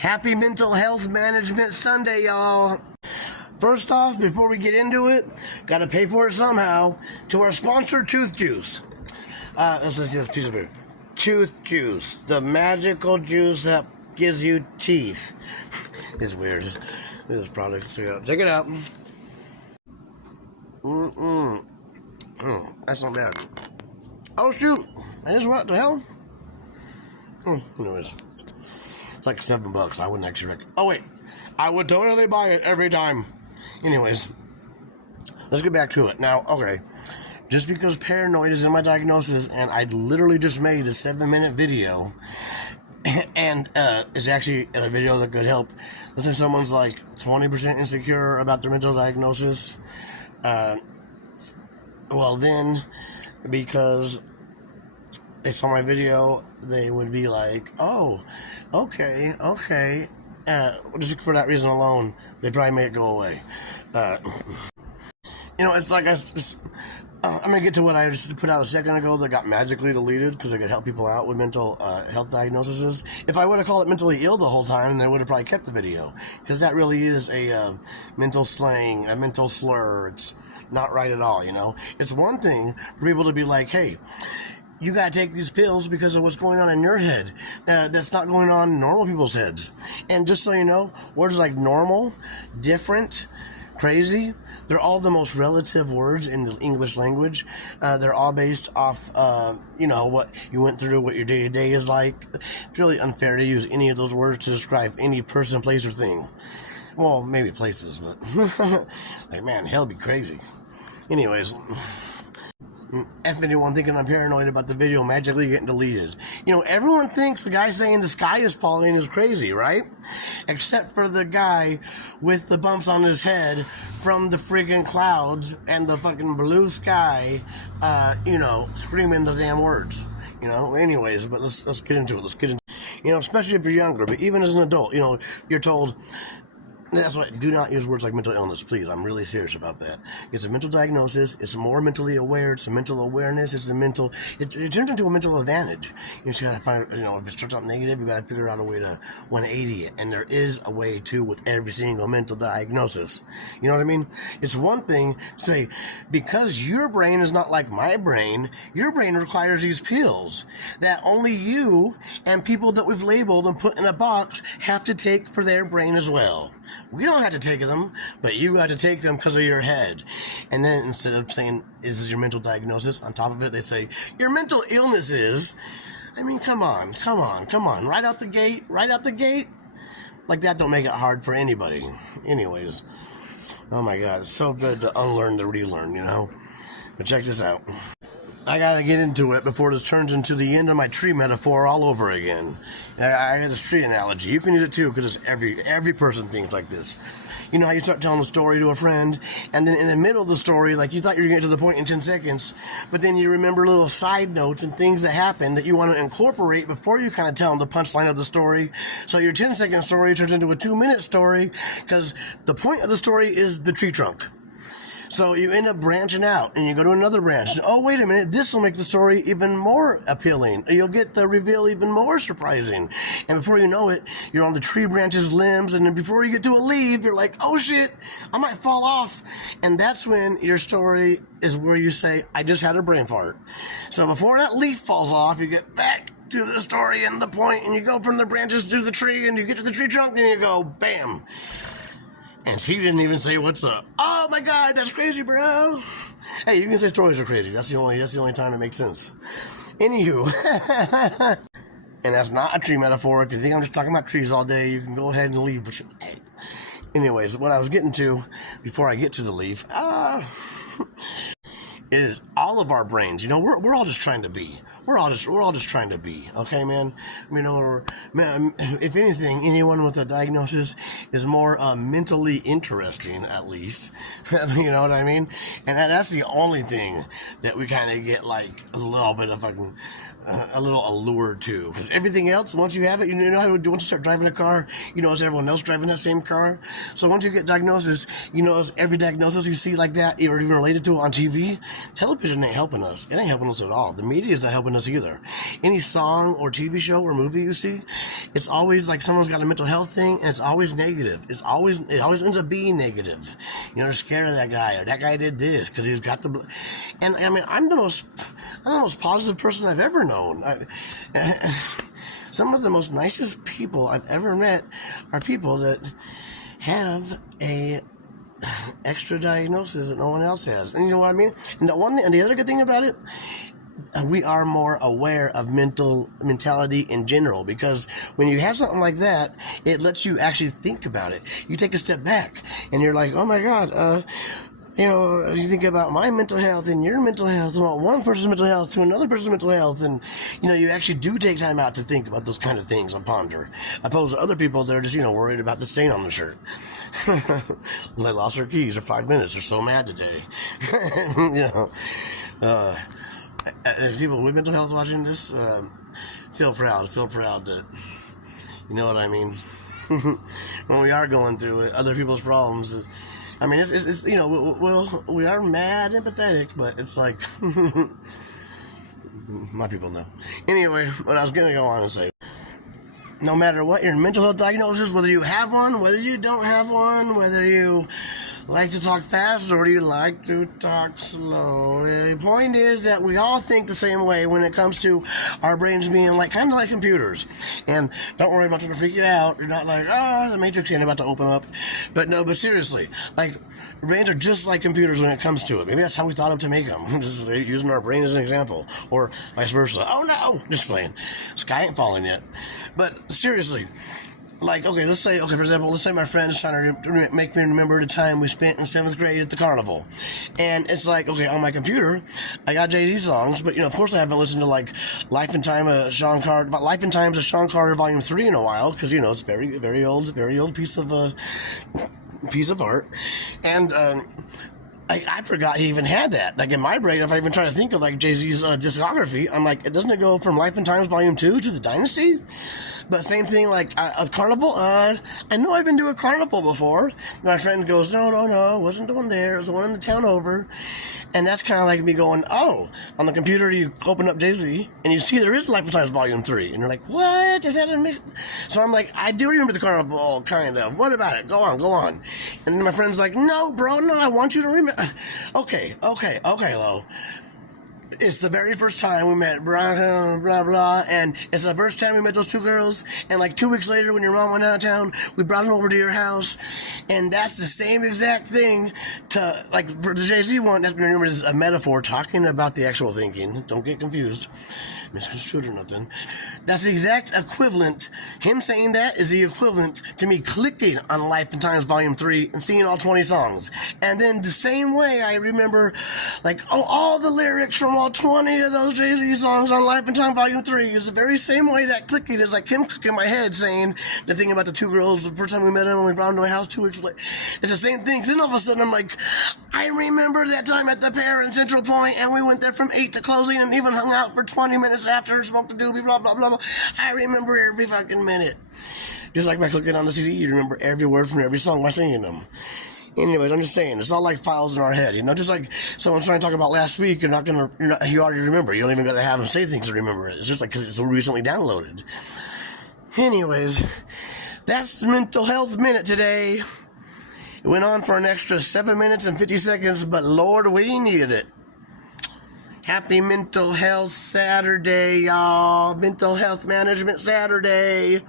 Happy Mental Health Management Sunday, y'all. First off, before we get into it, gotta pay for it somehow. To our sponsor, Tooth Juice. Let's get this piece of beer. Tooth Juice, the magical juice that gives you teeth. It's weird. This product, check it out. That's not bad. Oh shoot! That is what the hell? Anyways, it's like $7. I wouldn't actually recommend. Oh wait, I would totally buy it every time. Anyways, let's get back to it. Now, okay, just because paranoid is in my diagnosis, and I literally just made a 7-minute video, and it's actually a video that could help. Let's say someone's like 20% insecure about their mental diagnosis. Well then, because they saw my video, they would be like, oh, okay. Just for that reason alone, they probably made it go away. It's like I'm going to get to what I just put out a second ago that got magically deleted because it could help people out with mental health diagnoses. If I would have called it mentally ill the whole time, they would have probably kept the video, because that really is a mental slang, a mental slur. It's not right at all, It's one thing for people to be like, hey, you gotta take these pills because of what's going on in your head. That's not going on in normal people's heads. And just so you know, words like normal, different, crazy, they're all the most relative words in the English language. They're all based off, what you went through, what your day-to-day is like. It's really unfair to use any of those words to describe any person, place, or thing. Well, maybe places, but like, man, hell be crazy. Anyways, F anyone thinking I'm paranoid about the video magically getting deleted. Everyone thinks the guy saying the sky is falling is crazy, right? Except for the guy with the bumps on his head from the friggin' clouds and the fucking blue sky, screaming the damn words. Anyways, but let's get into it. Let's get into, especially if you're younger, but even as an adult, you're told. That's why, do not use words like mental illness, please. I'm really serious about that. It's a mental diagnosis. It's more mentally aware. It's a mental awareness. It turns into a mental advantage. You just gotta find, if it starts out negative, you gotta figure out a way to 180 it. And there is a way to with every single mental diagnosis. You know what I mean? It's one thing to say, because your brain is not like my brain, your brain requires these pills that only you and people that we've labeled and put in a box have to take for their brain as well. We don't have to take them, but you have to take them because of your head. And then instead of saying, is this your mental diagnosis? On top of it, they say, your mental illness is. I mean, come on. Right out the gate. Like that don't make it hard for anybody. Anyways. Oh my God, it's so good to unlearn to relearn, But check this out. I gotta get into it before this turns into the end of my tree metaphor all over again. I got this tree analogy. You can use it too, because every person thinks like this. You know how you start telling a story to a friend, and then in the middle of the story, like you thought you were getting to the point in 10 seconds, but then you remember little side notes and things that happen that you want to incorporate before you kind of tell them the punchline of the story. So your 10-second story turns into a 2-minute story, because the point of the story is the tree trunk. So you end up branching out, and you go to another branch. Oh, wait a minute, this will make the story even more appealing. You'll get the reveal even more surprising. And before you know it, you're on the tree branch's limbs, and then before you get to a leaf, you're like, oh shit, I might fall off. And that's when your story is where you say, I just had a brain fart. So before that leaf falls off, you get back to the story and the point, and you go from the branches to the tree, and you get to the tree trunk, and you go, bam. And she didn't even say what's up. Oh my God, that's crazy, bro. Hey, you can say stories are crazy. That's the only time it makes sense. Anywho, and that's not a tree metaphor. If you think I'm just talking about trees all day, you can go ahead and leave. But hey. Anyways, what I was getting to before I get to the leaf is all of our brains. We're all just trying to be. We're all just trying to be. Okay, man. If anything, anyone with a diagnosis is more mentally interesting, at least. You know what I mean? And that's the only thing that we kind of get like a little bit of fucking. A little allured to, because everything else, once you have it, once you start driving a car, is everyone else driving that same car. So once you get diagnosis, every diagnosis you see like that, or even related to it on TV, television ain't helping us. It ain't helping us at all. The media is not helping us this either. Any song or TV show or movie you see, it's always like someone's got a mental health thing, and it's always negative. It always ends up being negative. You know, they're scared of that guy, or that guy did this because he's got the. And I mean, I'm the most positive person I've ever known. Some of the most nicest people I've ever met are people that have a extra diagnosis that no one else has. And you know what I mean? And the other good thing about it, we are more aware of mentality in general, because when you have something like that, it lets you actually think about it. You take a step back and you're like, oh my God, you know, you think about my mental health and your mental health, and one person's mental health to another person's mental health, and, you know, you actually do take time out to think about those kind of things and ponder, opposed to other people that are just, you know, worried about the stain on the shirt. They lost their keys for 5 minutes. They're so mad today. You know, people with mental health watching this, feel proud that, you know what I mean? When we are going through it, other people's problems, I mean, it's you know, we are mad and empathetic, but it's like, my people know. Anyway, what I was going to go on and say, no matter what your mental health diagnosis, whether you have one, whether you don't have one, whether you like to talk fast or do you like to talk slow, the point is that we all think the same way when it comes to our brains being like kind of like computers. And don't worry about it to freak you out. You're not like, oh, the Matrix ain't about to open up. But no, but seriously, like, brains are just like computers when it comes to it. Maybe that's how we thought of to make them. Just using our brain as an example, or vice versa. Oh no, just playing. Sky ain't falling yet. But seriously, like, okay, for example, let's say my friend is trying to make me remember the time we spent in 7th grade at the carnival. And it's like, okay, on my computer, I got Jay-Z songs, but, you know, of course I haven't listened to, like, Life and Times of Sean Carter Volume 3 in a while, because, you know, it's very, very old piece of art. And, I forgot he even had that. Like, in my brain, if I even try to think of, like, Jay-Z's discography, I'm like, doesn't it go from Life and Times Volume 2 to The Dynasty? But same thing, like, a carnival, I know I've been to a carnival before. My friend goes, no, it wasn't the one there, it was the one in the town over. And that's kind of like me going, oh, on the computer you open up Jay-Z, and you see there is Life and Times Volume 3. And you're like, what? Is that a mix? So I'm like, I do remember the carnival, kind of. What about it? Go on. And then my friend's like, no, bro, no, I want you to remember. Okay, Lo. It's the very first time we met, blah, blah, and it's the first time we met those two girls, and like 2 weeks later when your mom went out of town, we brought them over to your house, and that's the same exact thing to, like, for the Jay-Z one, that's remember is a metaphor talking about the actual thinking. Don't get confused, misconstrued or nothing. That's the exact equivalent. Him saying that is the equivalent to me clicking on Life and Times Volume 3 and seeing all 20 songs. And then the same way I remember, like, all the lyrics from all 20 of those Jay-Z songs on Life and Times Volume 3 is the very same way that clicking is like him clicking my head saying the thing about the two girls the first time we met them when we brought them to my house 2 weeks later. It's the same thing. So then all of a sudden I'm like, I remember that time at the Pear in Central Point, and we went there from 8 to closing and even hung out for 20 minutes after and smoked a doobie, blah, blah, blah, blah. I remember every fucking minute. Just like by clicking on the CD, you remember every word from every song by singing them. Anyways, I'm just saying, it's all like files in our head, you know, just like someone's trying to talk about last week, you already remember. You don't even got to have them say things to remember it. It's just like because it's recently downloaded. Anyways, that's the Mental Health Minute today. It went on for an extra 7 minutes and 50 seconds, but Lord, we needed it. Happy Mental Health Saturday, y'all. Mental Health Management Saturday.